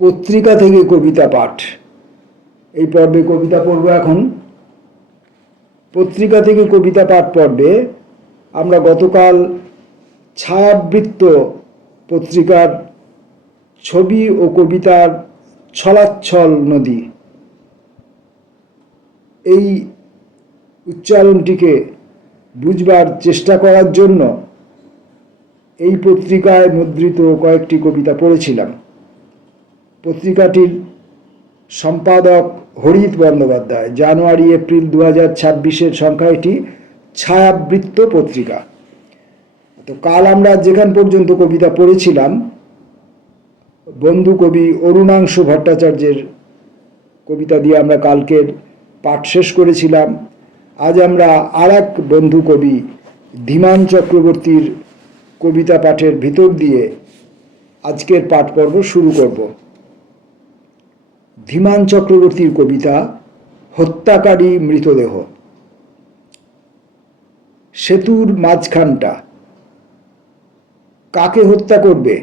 পত্রিকা থেকে কবিতা পাঠ। এই পর্বে কবিতা পড়ব। এখন পত্রিকা থেকে কবিতা পাঠ পর্বে আমরা গতকাল ছায়াবৃত্ত পত্রিকার ছবি ও কবিতার ছলাচ্ছল নদী, এই উচ্চারণটিকে বুঝবার চেষ্টা করার জন্য এই পত্রিকায় মুদ্রিত কয়েকটি কবিতা পড়েছিলাম। পত্রিকাটির সম্পাদক হরিত বন্দ্যোপাধ্যায়। জানুয়ারি এপ্রিল 2026 সংখ্যা এটি ছায়াবৃত্ত পত্রিকা। তো কাল আমরা যেখান পর্যন্ত কবিতা পড়েছিলাম, বন্ধু কবি অরুণাংশু ভট্টাচার্যের কবিতা দিয়ে আমরা কালকের পাঠ শেষ করেছিলাম। আজ আমরা আর এক বন্ধু কবি ধীমান চক্রবর্তীর কবিতা পাঠের ভিতর দিয়ে আজকের পাঠ পর্ব শুরু করব। ধীমান চক্রবর্তীর কবিতা হত্যাকারী মৃতদেহ। সেতুর মাঝখানটা কাকে হত্যা করবে?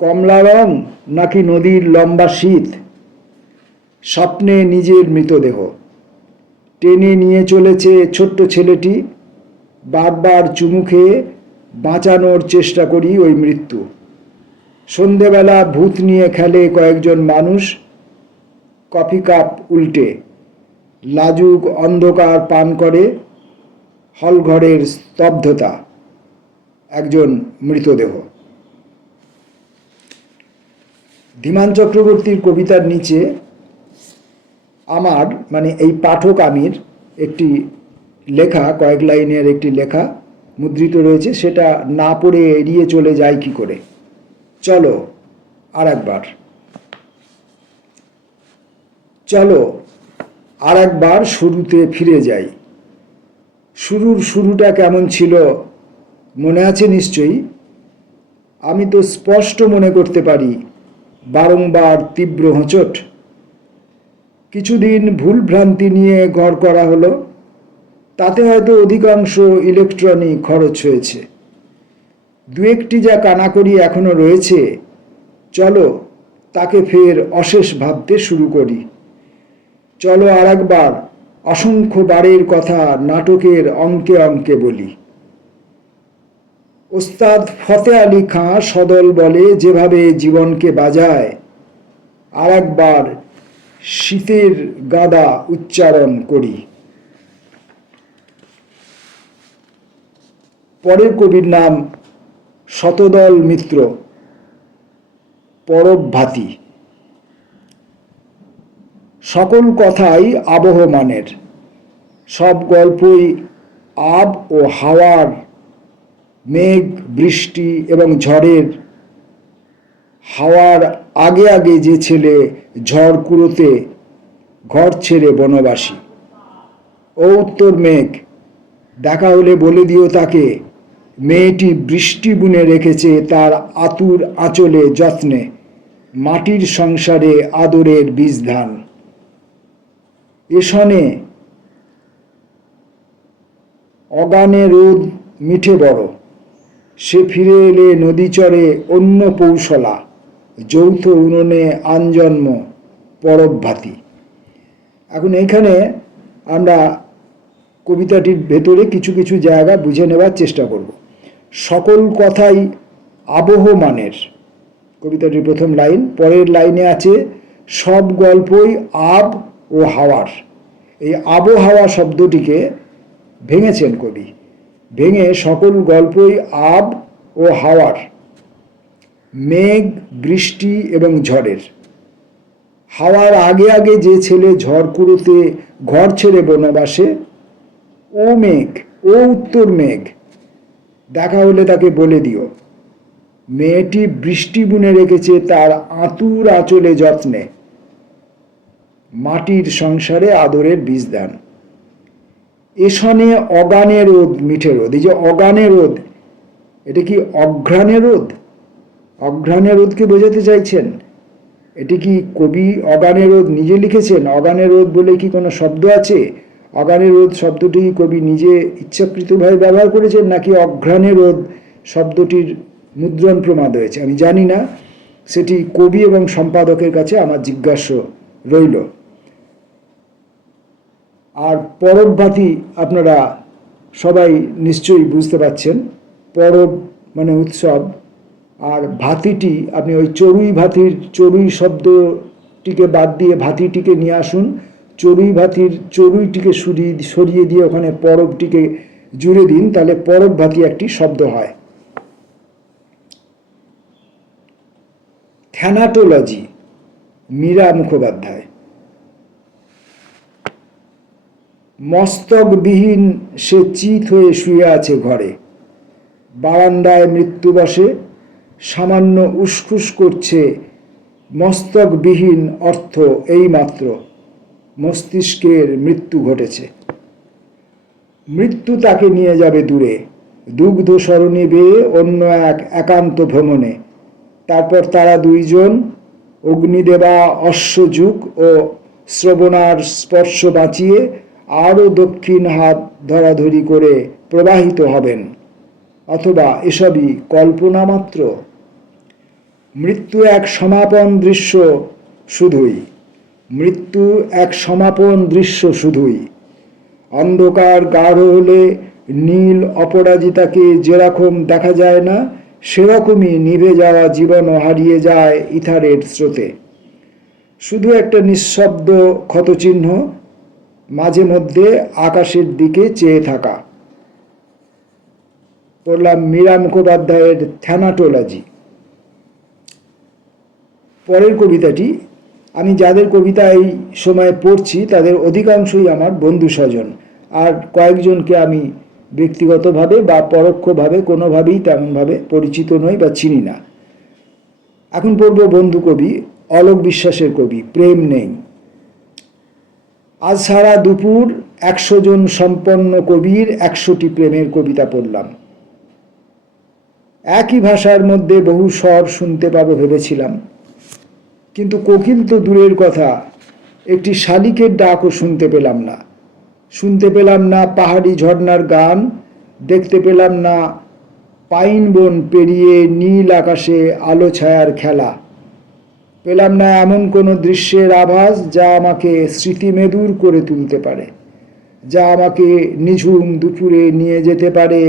কমলা রং নাকি নদীর লম্বা শীত? স্বপ্নে নিজের মৃতদেহ টেনে নিয়ে চলেছে ছোট্ট ছেলেটি। বারবার চুমু খেয়ে বাঁচানোর চেষ্টা করি ওই মৃত্যু। সন্ধেবেলা ভূত নিয়ে খেলে কয়েকজন মানুষ, কফি কাপ উল্টে লাজুক অন্ধকার পান করে। হলঘরের স্তব্ধতা, একজন মৃতদেহ। ধীমান চক্রবর্তীর কবিতার নিচে আমার এই পাঠক আমির একটি লেখা, কয়েক লাইনের একটি লেখা মুদ্রিত রয়েছে। সেটা না পড়ে এড়িয়ে চলে যায় কি করে? চলো আর একবার শুরুতে ফিরে যাই। শুরুটা কেমন ছিল মনে আছে নিশ্চয়ই। আমি তো স্পষ্ট মনে করতে পারি বারংবার তীব্র হোঁচট। কিছুদিন ভুলভ্রান্তি নিয়ে গড় করা হলো, তাতে হয়তো অধিকাংশ ইলেকট্রনিক খরচ হয়েছে। দু একটি যা কানাকড়ি এখনো রয়েছে, চলো তাকে ফের অশেষ ভাবতে শুরু করি। চলো আর একবার অসংখ্য বারের কথা নাটকের অঙ্কে অঙ্কে বলি। ওস্তাদ ফতে আলী খাঁ সদল বলে যেভাবে জীবনকে বাজায়, আর একবার শীতের গাদা উচ্চারণ করি। পরের কবির নাম শতদল মিত্র, পরবভাতী। সকল কথাই আবহমানের, সব গল্পই আব ও হাওয়ার, মেঘ, বৃষ্টি এবং ঝড়ের। হাওয়ার আগে আগে যে ছেলে ঝড় কুড়োতে ঘর ছেড়ে বনবাসী। ও উত্তর মেঘ, দেখা হলে বলে দিও তাকে, মেয়েটি বৃষ্টি বুনে রেখেছে তার আতুর আঁচলে যত্নে, মাটির সংসারে আদরের বীজ ধান। এসনে অগানে রোদ মিঠে বড়, সে ফিরে এলে নদী চরে অন্য কৌশলা, যৌথ উনুনে আনজন্ম পরবভাতী। এখন এইখানে আমরা কবিতাটির ভেতরে কিছু কিছু জায়গা বুঝে নেওয়ার চেষ্টা করব। সকল কথাই আবহমানের, কবিতাটির প্রথম লাইন। পরের লাইনে আছে সব গল্পই আব ও হাওয়ার। এই আবহাওয়া শব্দটিকে ভেঙেছেন কবি, ভেঙে সকল গল্পই আব ও হাওয়ার, মেঘ, বৃষ্টি এবং ঝড়ের। হাওয়ার আগে আগে যে ছেলে ঝড় কুড়োতে ঘর ছেড়ে বনবাসে, ও মেঘ, ও উত্তর মেঘ, দেখা হলে তাকে বলে দিও, মেয়েটি বৃষ্টি বুনে রেখেছে তার আতুর আঁচলে যত্নে, মাটির সংসারে আদরের বীজ দান। এসনে অগানে রোদ মিঠে রোদ। এই যে অগানে রোদ, এটা কি অঘ্রাণে রোদ? অঘ্রাণে রোদকে বোঝাতে চাইছেন? এটি কি কবি অগানে রোদ নিজে লিখেছেন? অগানে রোদ বলে কি কোনো শব্দ আছে? অগানে রোদ শব্দটি কবি নিজে ইচ্ছাকৃতভাবে ব্যবহার করেছেন, নাকি অঘ্রাণে রোদ শব্দটির মুদ্রণ প্রমাদ হয়েছে? আমি জানি না, সেটি কবি এবং সম্পাদকের কাছে আমার জিজ্ঞাসা রইল। আর পরবভাতি আপনারা সবাই নিশ্চয়ই বুঝতে পারছেন, পরব মানে উৎসব, আর ভাতিটি আপনি ওই চড়ুই ভাতির চড়ুই শব্দটিকে বাদ দিয়ে ভাতিটিকে নিয়ে আসুন, চড়ুই ভাতির চড়ুইটিকে সরিয়ে দিয়ে ওখানে পরবটিকে জুড়ে দিন, তাহলে পরব ভাতি একটি শব্দ হয়। থ্যানাটোলজি, মীরা মুখোপাধ্যায়। মস্তকবিহীন সে চিত হয়ে শুয়ে আছে ঘরে, বারান্দায় মৃত্যু বসে, সামান্য উসখুস করছে। মস্তকবিহীন অর্থ এই মাত্র, মস্তিষ্কের মৃত্যু ঘটেছে। মৃত্যু তাকে নিয়ে যাবে দূরে, দুগ্ধ সরণি বেয়ে অন্য এক একান্ত ভ্রমণে। তারপর তারা দুইজন অগ্নিদেবা অশ্বযুগ ও শ্রবণার স্পর্শ বাঁচিয়ে আরও দক্ষিণ হাত ধরাধরি করে প্রবাহিত হবেন, অথবা এসবই কল্পনা মাত্র। মৃত্যু এক সমাপন দৃশ্য শুধুই, মৃত্যু এক সমাপন দৃশ্য শুধুই। অন্ধকার গাঢ় হলে নীল অপরাজিতাকে যেরকম দেখা যায় না, সেরকমই নিভে যাওয়া জীবনও হারিয়ে যায় ইথারের স্রোতে। শুধু একটা নিঃশব্দ ক্ষতচিহ্ন, মাঝে মধ্যে আকাশের দিকে চেয়ে থাকা। পড়লাম মীরা মুখোপাধ্যায়ের থ্যানাটোলজি। পরের কবিতাটি, আমি যাদের কবিতা এই সময় পড়ছি তাদের অধিকাংশই আমার বন্ধু স্বজন, আর কয়েকজনকে আমি ব্যক্তিগতভাবে বা পরোক্ষভাবে কোনোভাবেই তেমনভাবে পরিচিত নই বা চিনি না। এখন পড়ব বন্ধু কবি অলোক বিশ্বাসের কবি প্রেম নেই। আজ সারা দুপুর 100 জন সম্পন্ন কবির 100টি প্রেমের কবিতা পড়লাম। একই ভাষার মধ্যে বহু স্বর শুনতে পাবো ভেবেছিলাম, কিন্তু কোকিল তো দূরের কথা, একটি শালিকের ডাকও শুনতে পেলাম না। শুনতে পেলাম না পাহাড়ি ঝর্ণার গান, দেখতে পেলাম না পাইন বন পেরিয়ে নীল আকাশে আলো ছায়ার খেলা। পেলাম না এমন কোনো দৃশ্যের আভাস যা আমাকে স্মৃতিমেদুর করে তুলতে পারে, যা আমাকে নিঝুম দুপুরে নিয়ে যেতে পারে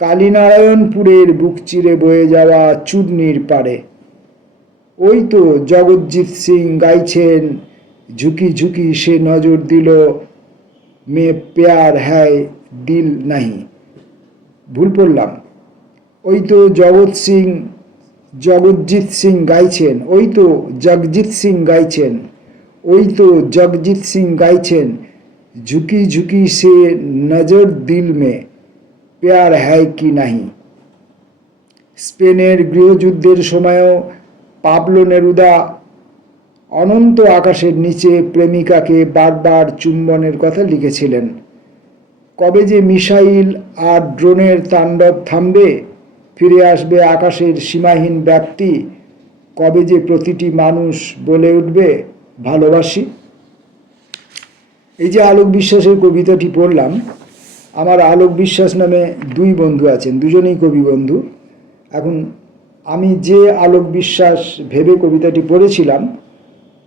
কালীনারায়ণপুরের বুক চিরে বয়ে যাওয়া চূর্ণির পাড়ে। ওই তো জগৎজিৎ সিং গাইছেন, ঝুঁকি ঝুঁকি সে নজর দিল, মে প্যার হ্যায় দিল নাহি। ভুল পড়লাম। ওই তো জগৎজিৎ সিং গাইছেন, ওই তো জগজিৎ সিং গাইছেন, ওই তো জগজিৎ সিং গাইছেন, ঝুঁকি ঝুঁকি সে নজর দিল মে প্যার হ্যায় কি নাহি। স্পেনের গৃহযুদ্ধের সময়ও পাবলো নেরুদা অনন্ত আকাশের নিচে প্রেমিকাকে বারবার চুম্বনের কথা লিখেছিলেন। কবে যে মিসাইল আর ড্রোনের তাণ্ডব থামবে, ফিরে আসবে আকাশের সীমাহীন ব্যাপ্তি, কবে যে প্রতিটি মানুষ বলে উঠবে ভালোবাসি। এই যে আলোক বিশ্বাসের কবিতাটি পড়লাম, আমার আলোক বিশ্বাস নামে 2 বন্ধু আছেন, দুজনেই কবি বন্ধু। এখন আমি যে আলোক বিশ্বাস ভেবে কবিতাটি পড়েছিলাম,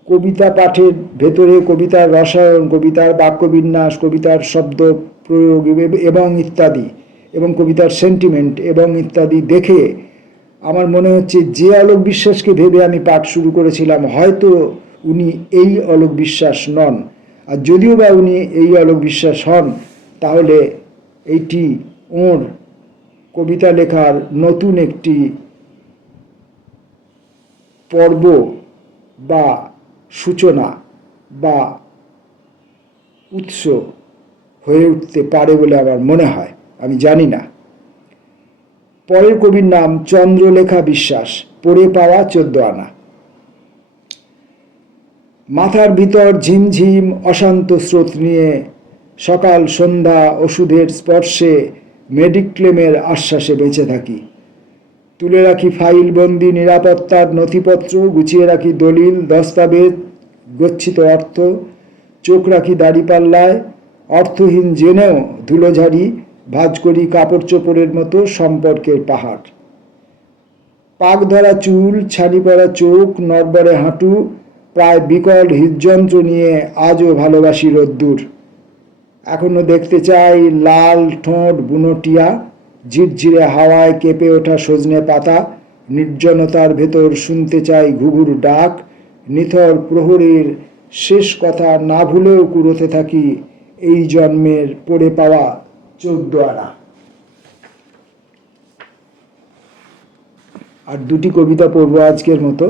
কবিতা পাঠের ভেতরে কবিতার রসায়ন, কবিতার বাক্যবিন্যাস, কবিতার শব্দ প্রয়োগ এবং ইত্যাদি, এবং কবিতার সেন্টিমেন্ট এবং ইত্যাদি দেখে আমার মনে হচ্ছে যে আলোক বিশ্বাসকে ভেবে আমি পাঠ শুরু করেছিলাম, হয়তো উনি এই আলোক বিশ্বাস নন। আর যদিও বা উনি এই আলোক বিশ্বাস হন, তাহলে এইটি ওর কবিতা লেখার নতুন একটি পর্ব বা সূচনা বা উৎস হয়ে উঠতে পারে বলে আমার মনে হয়, আমি জানি না। পরের কবির নাম চন্দ্রলেখা বিশ্বাস, পড়ে পাওয়া 14 আনা। মাথার ভিতর ঝিমঝিম অশান্ত স্রোত নিয়ে সকাল সন্ধ্যা ওষুধের স্পর্শে মেডিক্লেমের আশ্বাসে বেঁচে থাকি। তুলে রাখি ফাইলবন্দি নিরাপত্তার নথিপত্র, গুছিয়ে রাখি দলিল দস্তাবেজ, গচ্ছিত অর্থ, চোখ রাখি দাড়িপাল্লায়, অর্থহীন জেনেও ধুলোঝাড়ি, ভাঁজ করি কাপড় চোপড়ের মতো সম্পর্কের পাহাড়। পাক ধরা চুল, ছানি পড়া চোখ, নড়বড়ে হাঁটু, প্রায় বিকল হৃদযন্ত্র নিয়ে আজও ভালোবাসি রোদ্দুর। এখনো দেখতে চাই লাল ঠোঁট বুনো টিয়া, ঝিরঝিরে হাওয়ায় কেঁপে ওঠা সজনে পাতা, নির্জনতার ভেতর শুনতে চাই ঘুঘুর ডাক, নিথর প্রহরের শেষ কথা না ভুলেও কুড়োতে থাকি এই জন্মের পড়ে পাওয়া 14 আনা। আর দুটি কবিতা পড়ব আজকের মতো।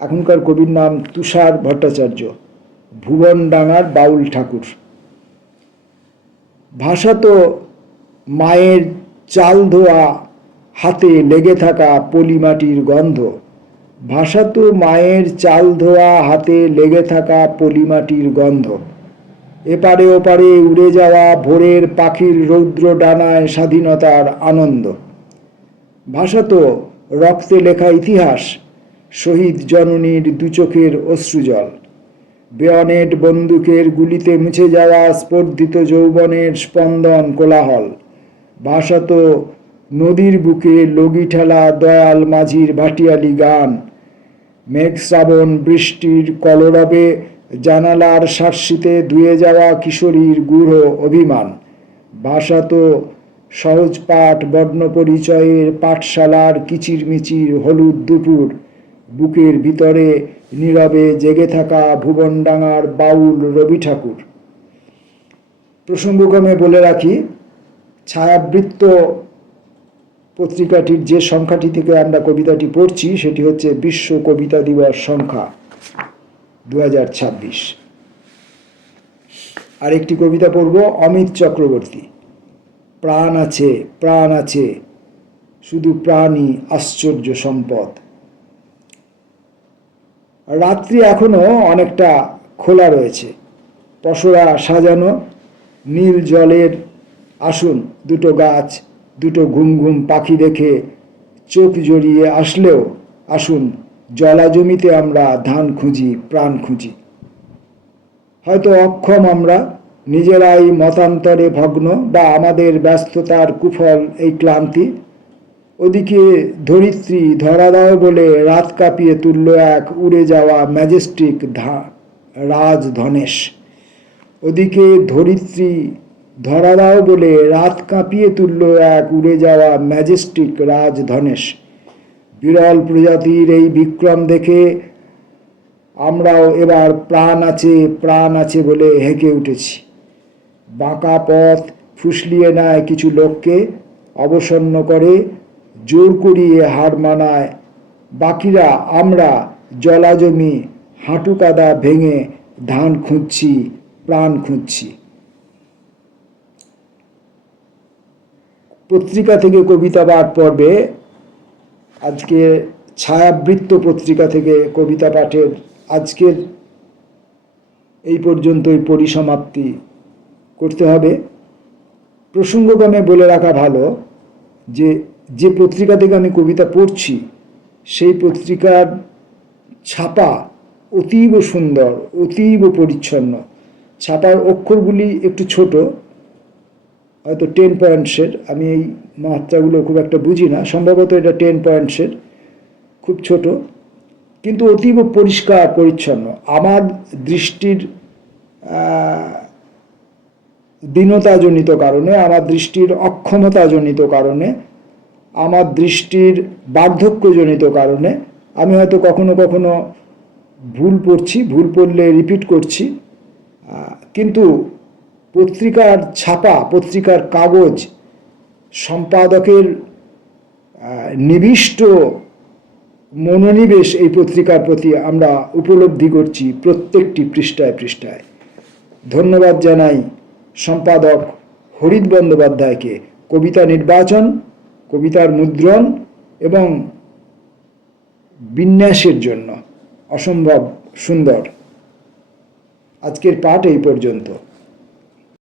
এখনকার কবির নাম তুষার ভট্টাচার্য, ভুবনডাঙ্গার বাউল ঠাকুর। ভাষা তো মায়ের চাল ধোয়া হাতে লেগে থাকা পলিমাটির গন্ধ, ভাষা তো মায়ের চাল ধোয়া হাতে লেগে থাকা পলিমাটির গন্ধ, এপারে ওপারে উড়ে যাওয়া ভোরের পাখির রৌদ্র ডানায় স্বাধীনতার আনন্দ। ভাষা তো রক্তে লেখা ইতিহাস, শহীদ জননীর দুচোখের অশ্রুজল, বেয়নেট বন্দুকের গুলিতে মুছে যাওয়া স্পর্ধিত যৌবনের স্পন্দন কোলাহল। ভাষা তো নদীর বুকে লগি ঠেলা দয়াল মাঝির ভাটিয়ালি গান, মেঘ শ্রাবণ বৃষ্টির কলরবে জানালার শার্সিতে ধুয়ে যাওয়া কিশোরীর গূঢ় অভিমান। ভাষা তো সহজ পাঠ বর্ণ পরিচয়ের পাঠশালার কিচিরমিচির হলুদ দুপুর, বুকের ভিতরে নীরবে জেগে থাকা ভুবনডাঙ্গার বাউল রবি ঠাকুর। প্রসঙ্গক্রমে বলে রাখি, ছায়াবৃত্ত পত্রিকাটির যে সংখ্যাটি থেকে আমরা কবিতাটি পড়ছি সেটি হচ্ছে বিশ্ব কবিতা দিবস সংখ্যা 2026। আর একটি কবিতা পড়ব অমিত চক্রবর্তী, প্রাণ আছে প্রাণ আছে, শুধু প্রাণই আশ্চর্য সম্পদ। রাত্রি এখনো অনেকটা খোলা রয়েছে, পসরা সাজানো নীল জলের আসন, দুটো গাছ, দুটো ঘুম ঘুম পাখি দেখে চোখ জড়িয়ে আসলেও আসুন জলা জমিতে আমরা ধান খুঁজি প্রাণ খুঁজি। হয়তো অক্ষম আমরা, নিজেরাই মতান্তরে ভগ্ন, বা আমাদের ব্যস্ততার কুফল এই ক্লান্তি। ওদিকে ধরিত্রী ধরা দাও বলে রাত কাঁপিয়ে তুলল এক উড়ে যাওয়া ম্যাজেস্টিক রাজধনেশ। ওদিকে ধরিত্রী ধরা দাও বলে রাত কাঁপিয়ে তুলল এক উড়ে যাওয়া ম্যাজেস্টিক রাজধনেশ। বিরল প্রজাতির এই বিক্রম দেখে আমরাও এবার প্রাণ আছে বলে হেঁকে উঠেছি। বাঁকা পথ ফুসলিয়ে নেয় কিছু লোককে, অবসন্ন করে জোর করিয়ে হার মানায়, বাকিরা আমরা জলা জমি হাঁটু কাদা ভেঙে ধান খুঁজছি প্রাণ খুঁজছি। পত্রিকা থেকে কবিতা পাঠ পর্বে আজকে ছায়াবৃত্ত পত্রিকা থেকে কবিতা পাঠের আজকের এই পর্যন্তই পরিসমাপ্তি করতে হবে। প্রসঙ্গক্রমে বলে রাখা ভালো যে যে পত্রিকা থেকে আমি কবিতা পড়ছি সেই পত্রিকার ছাপা অতীব সুন্দর, অতীব পরিচ্ছন্ন। ছাপার অক্ষরগুলি একটু ছোট, হয়তো 10 পয়েন্টসের, আমি এই মাত্রাগুলো খুব একটা বুঝি না, সম্ভবত এটা 10 পয়েন্টসের, খুব ছোট কিন্তু অতীব পরিষ্কার পরিচ্ছন্ন। আমার দৃষ্টির দীনতাজনিত কারণে, আমার দৃষ্টির অক্ষমতাজনিত কারণে, আমার দৃষ্টির বার্ধক্যজনিত কারণে আমি হয়তো কখনো কখনো ভুল পড়ছি, ভুল পড়লে রিপিট করছি, কিন্তু পত্রিকার ছাপা, পত্রিকার কাগজ, সম্পাদকের নিবিষ্ট মনোনিবেশ এই পত্রিকার প্রতি আমরা উপলব্ধি করছি প্রত্যেকটি পৃষ্ঠায় পৃষ্ঠায়। ধন্যবাদ জানাই সম্পাদক হরিত বন্দ্যোপাধ্যায়কে কবিতা নির্বাচন, কবিতার মুদ্রণ এবং বিন্যাসের জন্য। অসম্ভব সুন্দর। আজকের পাঠ এই পর্যন্ত।